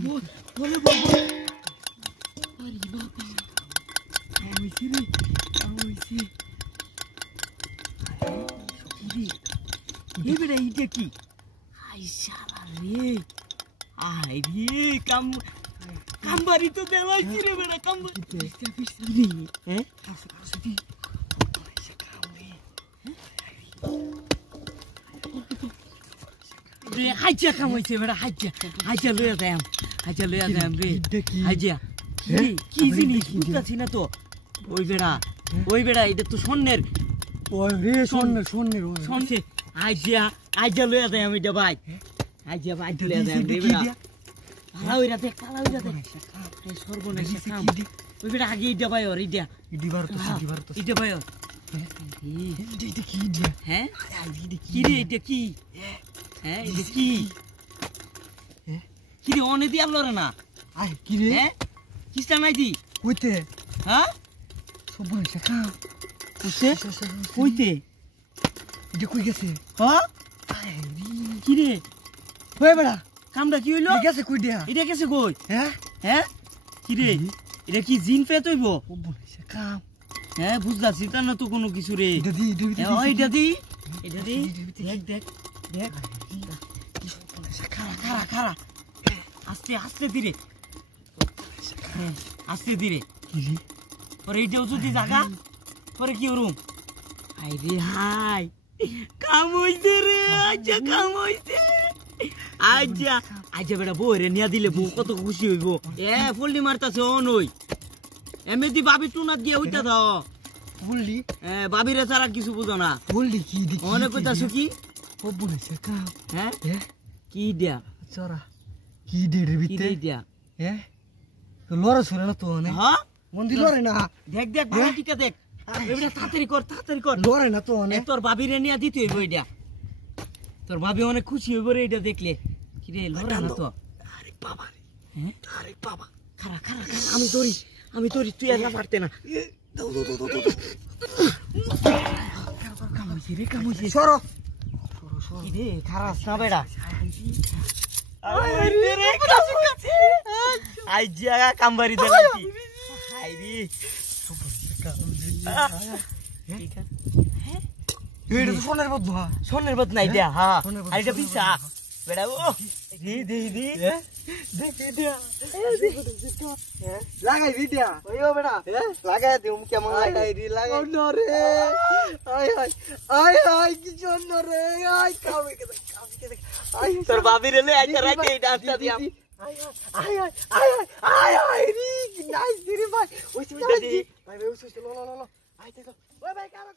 ওরে বাবা আরে বাবা আইছি রে আইছি আরে বেটা এইটা কি আই শালা রে আই রে কামবারি তো দেওয়াইছি রে বেটা কামবারি রে হ্যাঁ আসি রে হাইজা কামাইছে বেটা হাইজা লইয়া যাম রে হাইজা কি জিনিস বুঝতাছি না তো ওই বেড়া এটা তো স্বর্ণের ওই রে স্বর্ণের আইজা লইয়া যাই আমি এটা ভাই আইজা লইয়া যাই রে বেড়া কালা হইরা দেখ সর্বনাশ কাম ওই বেড়া আগে এটা ভাই ওর এটা এটা ভাই ওর এটা কি দিয়া হ্যাঁ কি রে এটা কি হ্যাঁ এটা কি কি রে অনে দিয়া লরে না আই কি রে হ্যাঁ কিস্তা নাই দি কইতে হ্যাঁ সর্বনাশ কাম কইতে এটা কই গেছে হ্যাঁ কি রে ওই বেড়া কামটা কি হইলো গেছে কই দিয়া এটা গেছে কই হ্যাঁ হ্যাঁ কি রে এটা কি জিন পেত হইব সর্বনাশ কাম হ্যাঁ বুঝতাছি তা না তো কোনো কিছু রে এটা দি এটা দি দেখ খারা আস্তে ধীরে আস্তে ধীরে পরে এইটাও যদি জাগা পরে কি ওরম হাই রে হাই কাম হইছে রে আচ্ছা বেটা বউ রে নিয়া দিলে বউ কত খুশি হইব ফল্লি মারতাছে অনই এমনি ভাবি টুনাত গিয়ে হইতা থাও বললি বাবিরে ছাড়া কিছু বুঝো না বললি কি দেখি অনেক কইতাছো কি সর্বনাশ কাম হ্যাঁ কি দিয়া চরা কি দে রে কি বিতে দিয়া তো লড়া ছরে না তো অনেক হ্যাঁ মন্দির লড়ে না দেখ ভালো টিকা দেখ এবারে তাড়াতাড়ি কর লড়ে না তো অনেক তোর ভাবিরে নিয়া দিতে হইব এটা তোর ভাবি অনেক খুশি হইব রে এটা দেখলে কি রে লড়ে না তো আরে বাবা হ্যাঁ আরে বাবা খারা আমি তোরি তুই আর পারতে না কামুইছে সরো কি রে খারাপ না বেড়া আই জিয়া কামবারি দেলাইছি আই রে এটা তো সোনার বদ নাই দিয়া হ্যাঁ আর এটা পিসা বেড়া ও দি দেখি দিয়া লাগাই দিয়া ওইও বেটা লাগাই দিও কেমন লাগাই দি লাগাই না রে আয় কি জন্য রে আয় কামে কে আয় তোর ভাবি রে লে আইতা রাখে এই ডান্সটা দিয়াম আয় রে কি নাইস রে ভাই ওই ভাই ওই লো আয় দেখো ওই ভাই কারো